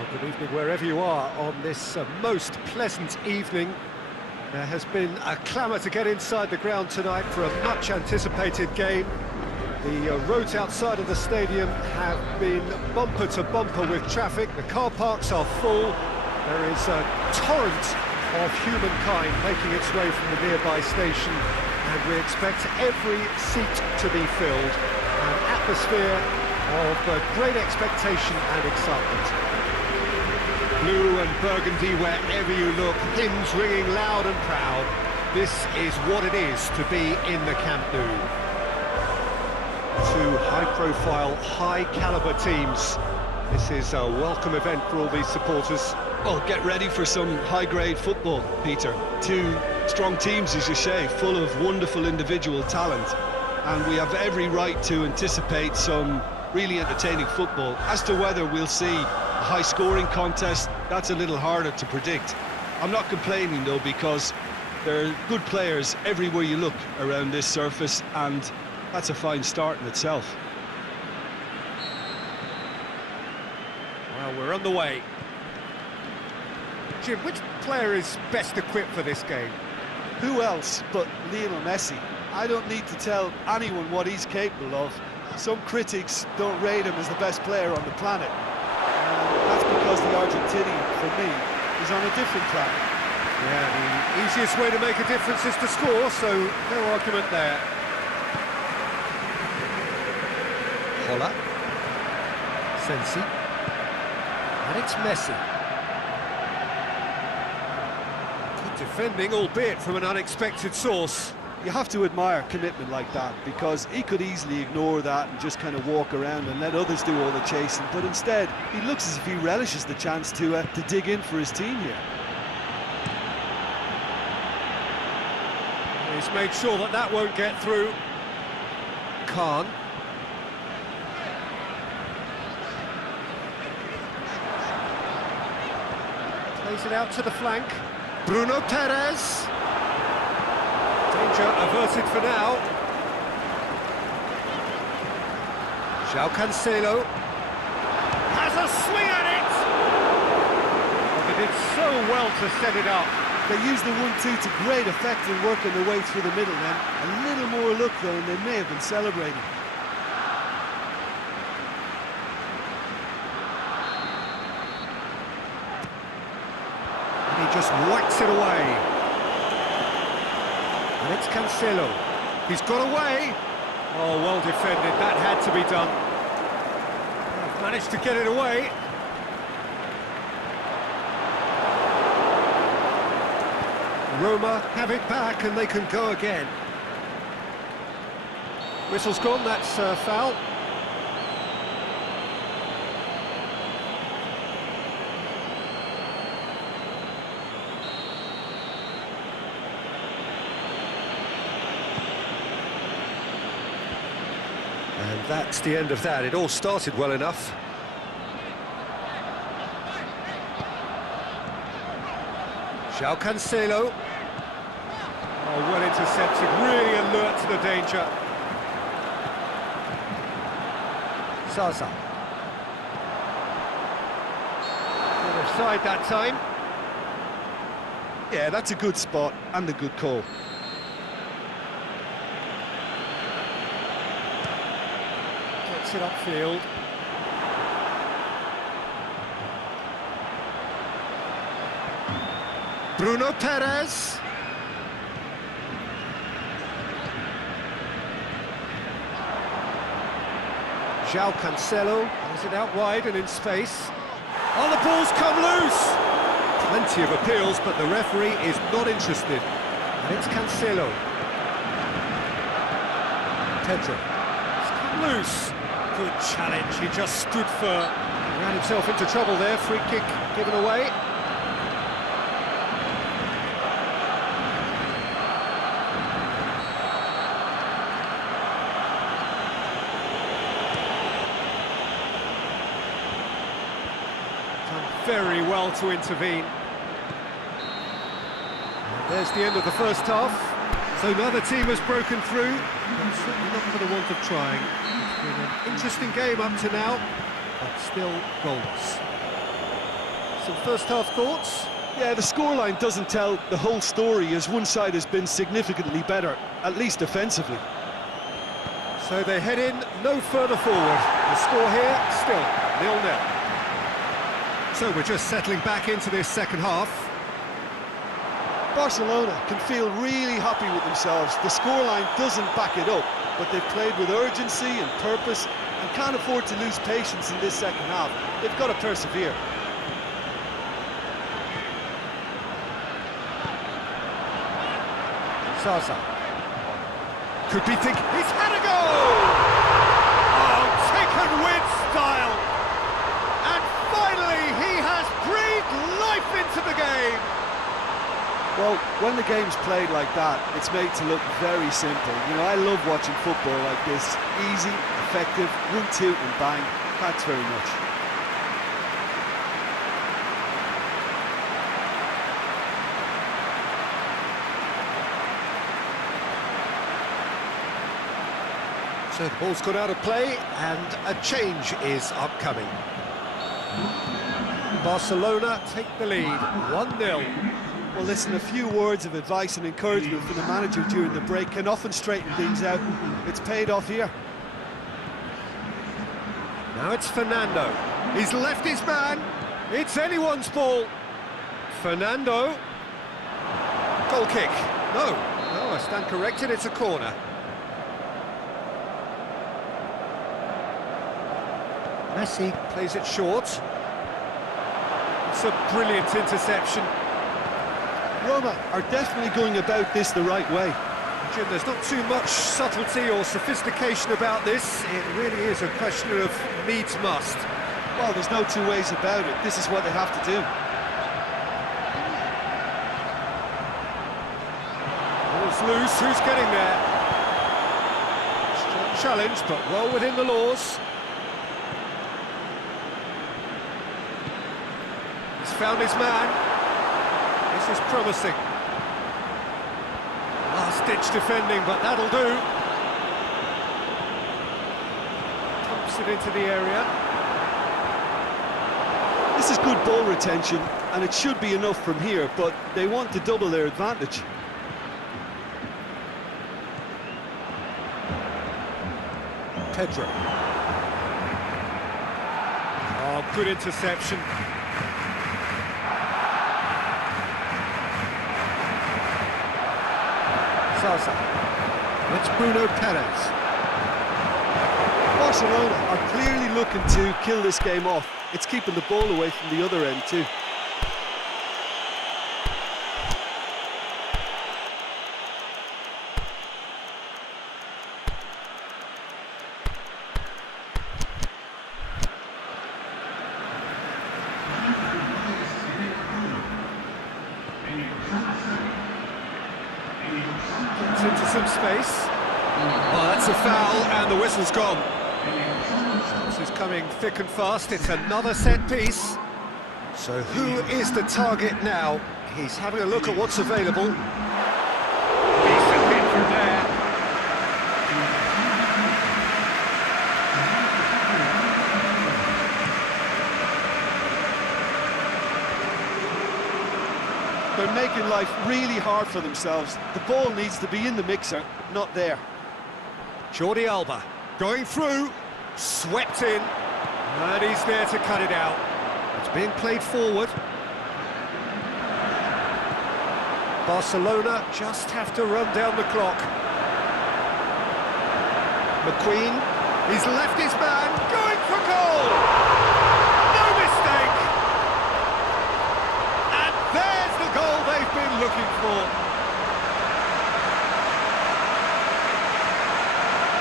Well, good evening wherever you are on this most pleasant evening. There has been a clamour to get inside the ground tonight for a much-anticipated game. The roads outside of the stadium have been bumper to bumper with traffic. The car parks are full. There is a torrent of humankind making its way from the nearby station, and we expect every seat to be filled. An atmosphere of great expectation and excitement. Blue and burgundy wherever you look, hymns ringing loud and proud. This is what it is to be in the Camp Nou. Two high-profile, high-caliber teams. This is a welcome event for all these supporters. Well, get ready for some high-grade football, Peter. Two strong teams, as you say, full of wonderful individual talent. And we have every right to anticipate some really entertaining football. As to whether we'll see a high-scoring contest, that's a little harder to predict. I'm not complaining, though, because there are good players everywhere you look around this surface, and that's a fine start in itself. Well, we're on the way. Jim, which player is best equipped for this game? Who else but Lionel Messi? I don't need to tell anyone what he's capable of. Some critics don't rate him as the best player on the planet. That's because the Argentinian, for me, is on a different planet. Yeah, the easiest way to make a difference is to score, so no argument there. Hola. Sensi. And it's Messi. Good defending, albeit from an unexpected source. You have to admire commitment like that, because he could easily ignore that and just kind of walk around and let others do all the chasing, but instead he looks as if he relishes the chance to dig in for his team here. He's made sure that that won't get through. Khan. Plays it out to the flank. Bruno Perez. Danger averted for now. João Cancelo has a swing at it! But they did so well to set it up. They used the 1-2 to great effect in working their way through the middle then. A little more luck though, and they may have been celebrating. And he just whacks it away. And it's Cancelo. He's got away. Oh, well defended. That had to be done. They've managed to get it away. Roma have it back and they can go again. Whistle's gone, that's foul. And that's the end of that. It all started well enough. João Cancelo. Oh, well intercepted, really alert to the danger. Zaza. Good offside that time. Yeah, that's a good spot and a good call. Gets it upfield. Bruno Perez. João Cancelo has it out wide and in space. Oh, the ball's come loose! Plenty of appeals, but the referee is not interested. And it's Cancelo. Pedro. It's come loose. Good challenge, he just stood firm. He ran himself into trouble there, free kick given away. Very well to intervene. And there's the end of the first half. So neither team has broken through, but certainly not for the want of trying. It's been an interesting game up to now, but still goals. Some first-half thoughts? Yeah, the scoreline doesn't tell the whole story, as one side has been significantly better, at least offensively. So they head in no further forward. The score here, still 0-0. So we're just settling back into this second half. Barcelona can feel really happy with themselves. The scoreline doesn't back it up, but they've played with urgency and purpose and can't afford to lose patience in this second half. They've got to persevere. Zaza. Could be thinking, he's had a goal! Oh, taken with style! And finally he has breathed life into the game! Well, when the game's played like that, it's made to look very simple. You know, I love watching football like this. Easy, effective, 1-2 and bang. Thanks very much. So the ball's gone out of play and a change is upcoming. Barcelona take the lead, 1-0. Well, listen, a few words of advice and encouragement from the manager during the break can often straighten things out. It's paid off here. Now it's Fernando. He's left his man. It's anyone's ball. Fernando. Goal kick. No, I stand corrected, it's a corner. Messi plays it short. It's a brilliant interception. Roma are definitely going about this the right way. Jim, there's not too much subtlety or sophistication about this. It really is a question of needs must. Well, there's no two ways about it. This is what they have to do. Ball's loose, who's getting there? Strong challenge, but well within the laws. He's found his man. This is promising. Last-ditch defending, but that'll do. Pumps it into the area. This is good ball retention, and it should be enough from here, but they want to double their advantage. Pedro. Oh, good interception. Zaza. It's Bruno Perez. Barcelona are clearly looking to kill this game off. It's keeping the ball away from the other end too. Into some space. Oh, that's a foul, and the whistle's gone. This is coming thick and fast. It's another set piece. So who is the target now? He's having a look at what's available. Decent hit from there. They're making life really hard for themselves. The ball needs to be in the mixer, not there. Jordi Alba going through, swept in, and he's there to cut it out. It's being played forward. Barcelona just have to run down the clock. McQueen, he's left his man, going for goal! No mistake! And there's the goal they've been looking for.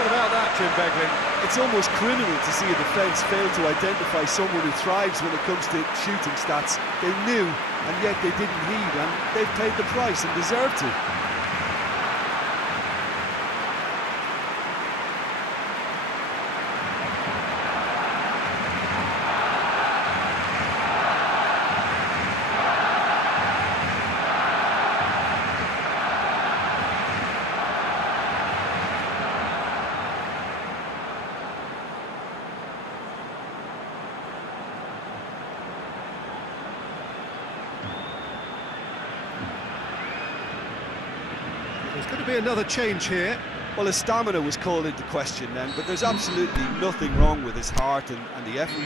What about that, Jim Beglin? It's almost criminal to see a defence fail to identify someone who thrives when it comes to shooting stats. They knew, and yet they didn't heed, and they've paid the price and deserve to. Going to be another change here. Well, his stamina was called into question then, but there's absolutely nothing wrong with his heart and the effort.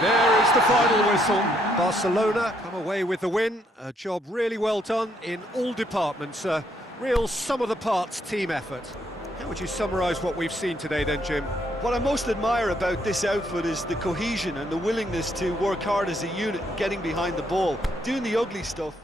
There is the final whistle. Barcelona come away with the win. A job really well done in all departments. A real sum-of-the-parts team effort. How would you summarise what we've seen today then, Jim? What I most admire about this outfit is the cohesion and the willingness to work hard as a unit, getting behind the ball, doing the ugly stuff.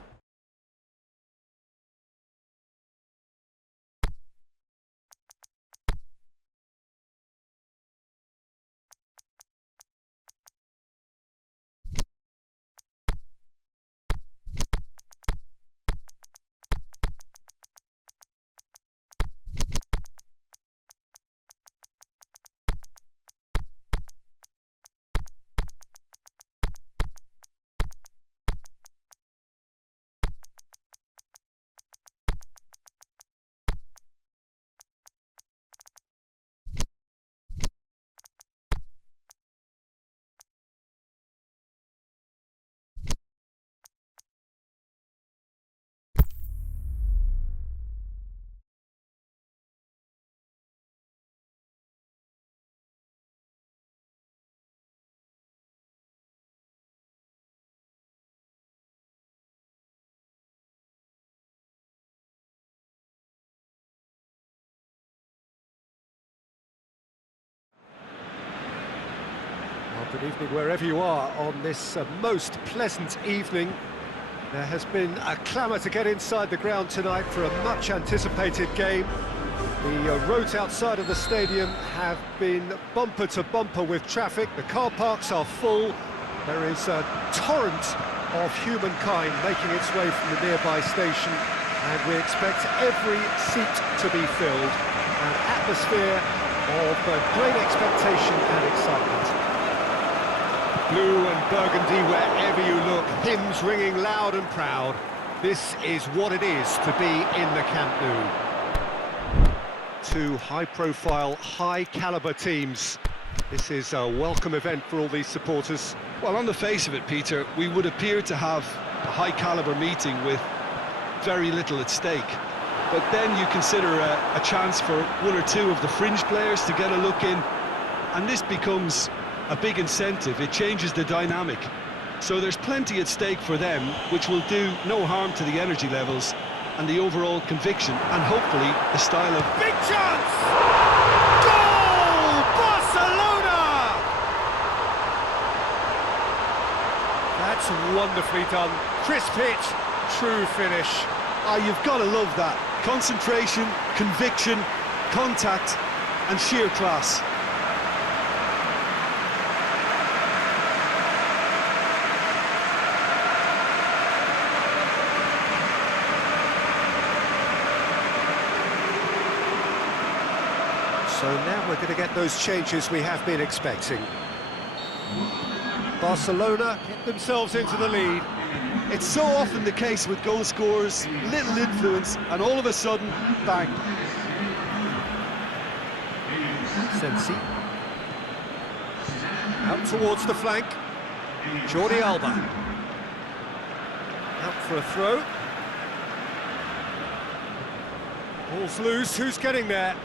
Good evening wherever you are on this most pleasant evening. There has been a clamour to get inside the ground tonight for a much anticipated game. The roads outside of the stadium have been bumper to bumper with traffic. The car parks are full. There is a torrent of humankind making its way from the nearby station, and we expect every seat to be filled. An atmosphere of great expectation and excitement. Blue and burgundy wherever you look, hymns ringing loud and proud. This is what it is to be in the Camp Nou. Two high-profile, high-caliber teams. This is a welcome event for all these supporters. Well, on the face of it, Peter, we would appear to have a high-caliber meeting with very little at stake. But then you consider a chance for one or two of the fringe players to get a look in, and this becomes a big incentive. It changes the dynamic. So there's plenty at stake for them, which will do no harm to the energy levels and the overall conviction, and hopefully the style of... Big chance! Goal! Barcelona! That's wonderfully done. Crisp hit, true finish. You've got to love that. Concentration, conviction, contact and sheer class. So now we're going to get those changes we have been expecting. Barcelona get themselves into the lead. It's so often the case with goal scorers, little influence, and all of a sudden, bang. Sensi. Out towards the flank. Jordi Alba. Out for a throw. Ball's loose, who's getting there?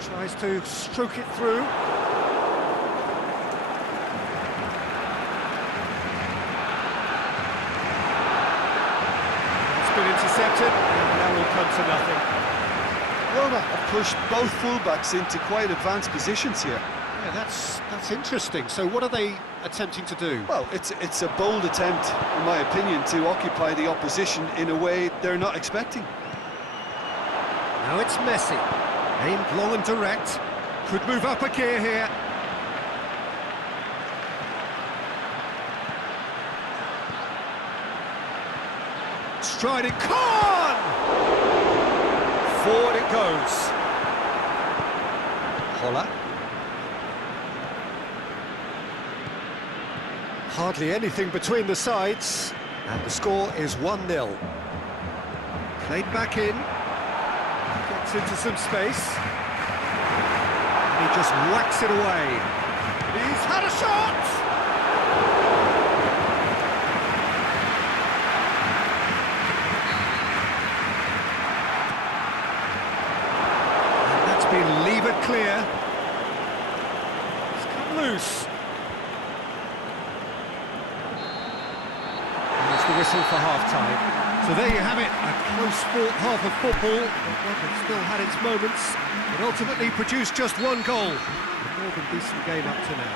Tries to stroke it through. It's been intercepted, and that will come to nothing. Roma have pushed both fullbacks into quite advanced positions here. Yeah, that's interesting. So what are they attempting to do? Well, it's a bold attempt, in my opinion, to occupy the opposition in a way they're not expecting. Now it's Messi. Aimed long and direct. Could move up a gear here. Striding Khan! Forward it goes. Holla. Hardly anything between the sides. And the score is 1-0. Played back in. Gets into some space. And he just whacks it away. He's had a shot! that clear. It's come loose. And it's the whistle for half-time. So there you have it, a close-fought half of football, but one that still had its moments. It ultimately produced just one goal. A more than decent game up to now.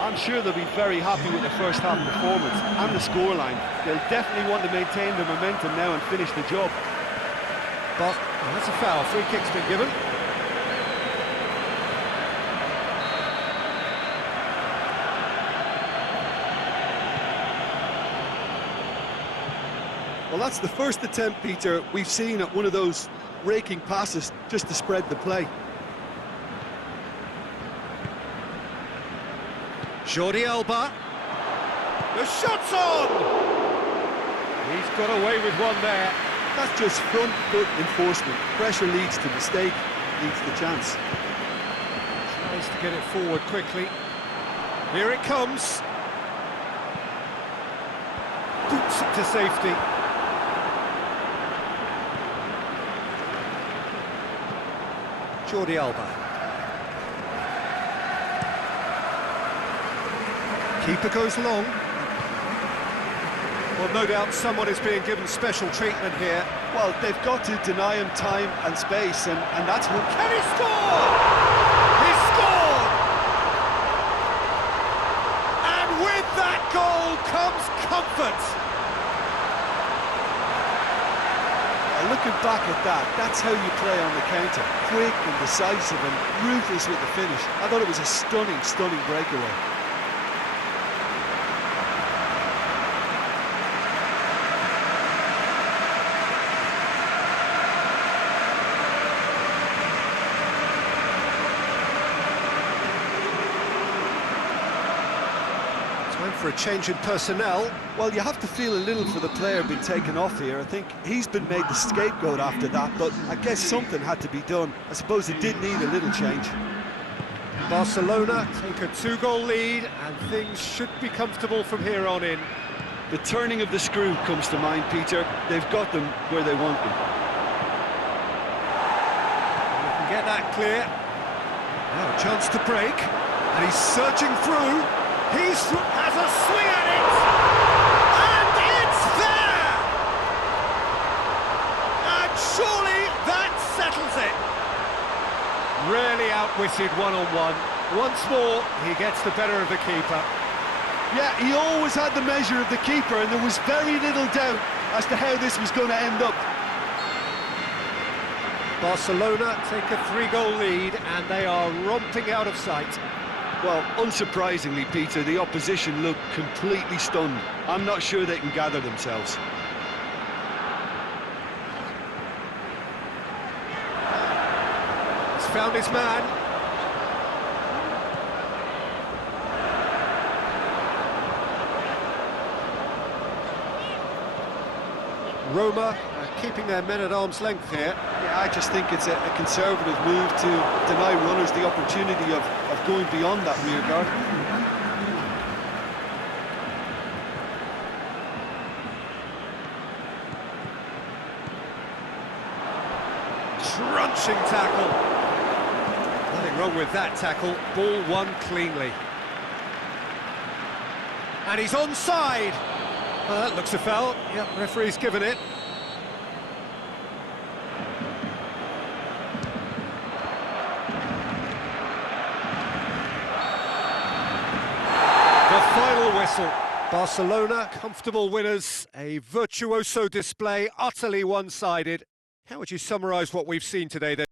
I'm sure they'll be very happy with the first half performance and the scoreline. They'll definitely want to maintain the momentum now and finish the job. But that's a foul, free kick's been given. Well, that's the first attempt, Peter, we've seen at one of those raking passes just to spread the play. Jordi Alba. The shot's on! He's got away with one there. That's just front foot enforcement. Pressure leads to mistake, leads to chance. Tries to get it forward quickly. Here it comes. Boots it to safety. Jordi Alba. Keeper goes long. Well, no doubt someone is being given special treatment here. Well, they've got to deny him time and space, and that's what... Can he score? He scored! And with that goal comes comfort. Looking back at that, that's how you play on the counter. Quick and decisive and ruthless with the finish. I thought it was a stunning, stunning breakaway. Time for a change in personnel. Well, you have to feel a little for the player being taken off here. I think he's been made the scapegoat after that, but I guess something had to be done. I suppose it did need a little change. Barcelona take a 2-goal lead, and things should be comfortable from here on in. The turning of the screw comes to mind, Peter. They've got them where they want them. You can get that clear. Now a chance to break, and he's surging through. Has a swing at it, and it's there! And surely that settles it. Really outwitted one-on-one. Once more, he gets the better of the keeper. Yeah, he always had the measure of the keeper, and there was very little doubt as to how this was going to end up. Barcelona take a 3-goal lead, and they are romping out of sight. Well, unsurprisingly, Peter, the opposition look completely stunned. I'm not sure they can gather themselves. He's found his man. Roma keeping their men at arm's length here. Yeah, I just think it's a conservative move to deny runners the opportunity of going beyond that rear guard. Crunching tackle. Nothing wrong with that tackle. Ball won cleanly. And he's onside. Well, that looks a foul. Yep, referee's given it. The final whistle. Barcelona, comfortable winners. A virtuoso display, utterly one-sided. How would you summarise what we've seen today then?